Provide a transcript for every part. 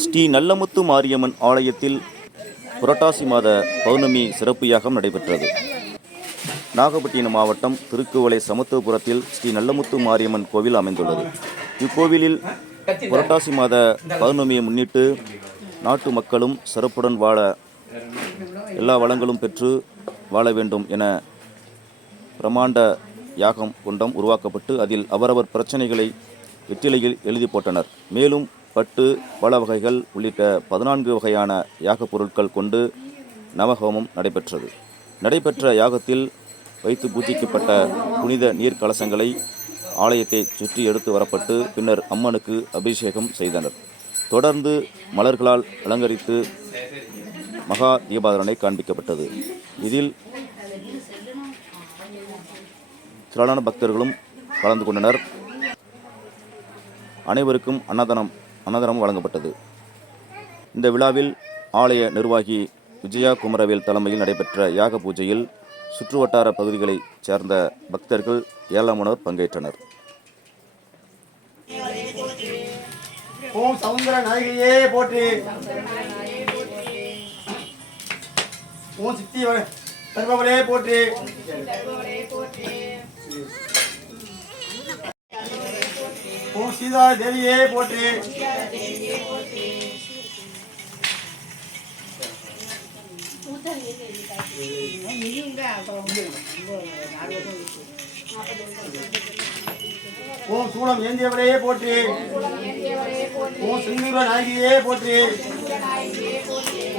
ஸ்ரீ நல்லமுத்து மாரியம்மன் ஆலயத்தில் புரட்டாசி மாத பௌர்ணமி சிறப்பு யாகம் நடைபெற்றது. நாகப்பட்டினம் மாவட்டம் திருக்குவளை சமத்துவபுரத்தில் ஸ்ரீ நல்லமுத்து மாரியம்மன் கோவில் அமைந்துள்ளது. இக்கோவிலில் புரட்டாசி மாத பௌர்ணமியை முன்னிட்டு நாட்டு மக்களும் சிறப்புடன் வாழ எல்லா வளங்களும் பெற்று வாழ வேண்டும் என பிரமாண்ட யாகம் குண்டம் உருவாக்கப்பட்டு அதில் அவரவர் பிரச்சனைகளை வெற்றிலையில் எழுதி போட்டனர். மேலும் பட்டு பல வகைகள் உள்ளிட்ட பதினான்கு வகையான யாகப் பொருட்கள் கொண்டு நவஹோமம் நடைபெற்றது. நடைபெற்ற யாகத்தில் வைத்து பூஜிக்கப்பட்ட புனித நீர் கலசங்களை ஆலயத்தை சுற்றி எடுத்து வரப்பட்டு பின்னர் அம்மனுக்கு அபிஷேகம் செய்தனர். தொடர்ந்து மலர்களால் அலங்கரித்து மகா தீபாதனை காண்பிக்கப்பட்டது. இதில் திரளான பக்தர்களும் கலந்து கொண்டனர். அனைவருக்கும் அன்னதானம் அன்னதானம் வழங்கப்பட்டது. இந்த விழாவில் ஆலய நிர்வாகி விஜயா குமரவேல் தலைமையில் நடைபெற்ற யாக பூஜையில் சுற்றுவட்டார பகுதிகளைச் சேர்ந்த பக்தர்கள் ஏழாமனோர் பங்கேற்றனர். ஓம் சவுந்தர நாயகியே போற்றி. ஓம் சித்தி போற்றி. சீதா தேவியே போற்றி. ஓம் சூளம் ஏந்தியவரே போற்றி. ஓம் சிந்தூர நாயகியே போற்றி.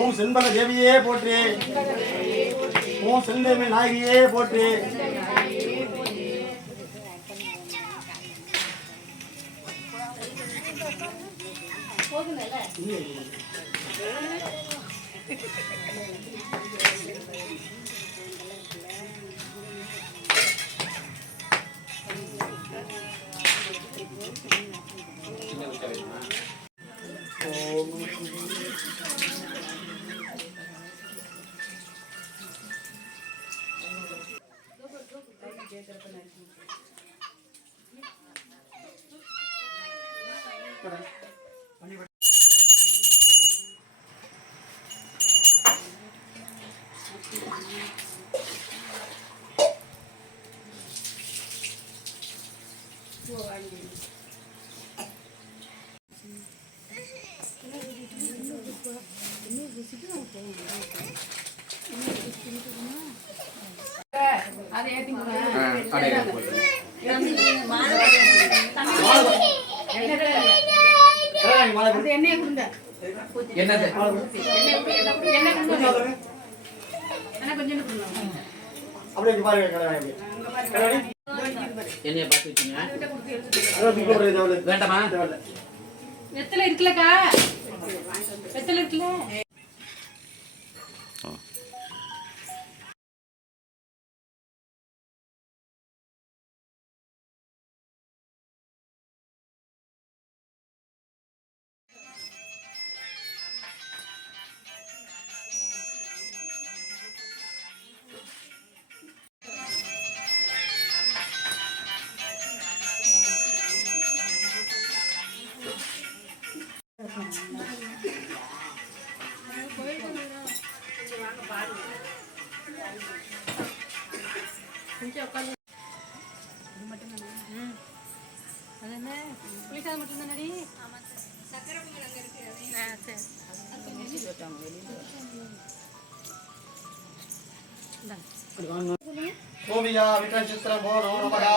ஓம் செண்பக தேவியே போற்றி. ஓம் செந்தேமி நாயகியே போற்றி. Gracias. எண்ணெயை கொடுங்க. என்னது எண்ணெய் கொடு, அப்படியே பாருங்க என்னைய பார்த்து வச்சுங்க. வேண்டாமா. வெத்தலை இருக்குல்லக்கா வெத்தலை இருக்குல்ல கோபியா விக்ர சித்திரம் ஓ நமோ நமகா.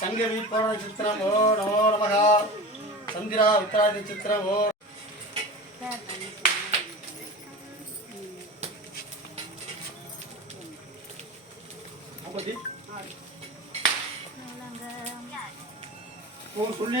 சங்கவி பூரண சித்திரம் நமோ நமகா. சந்திரா வித்ராதி சித்திரம் ஓ. ஐம்பத்தி ஓ சொல்லி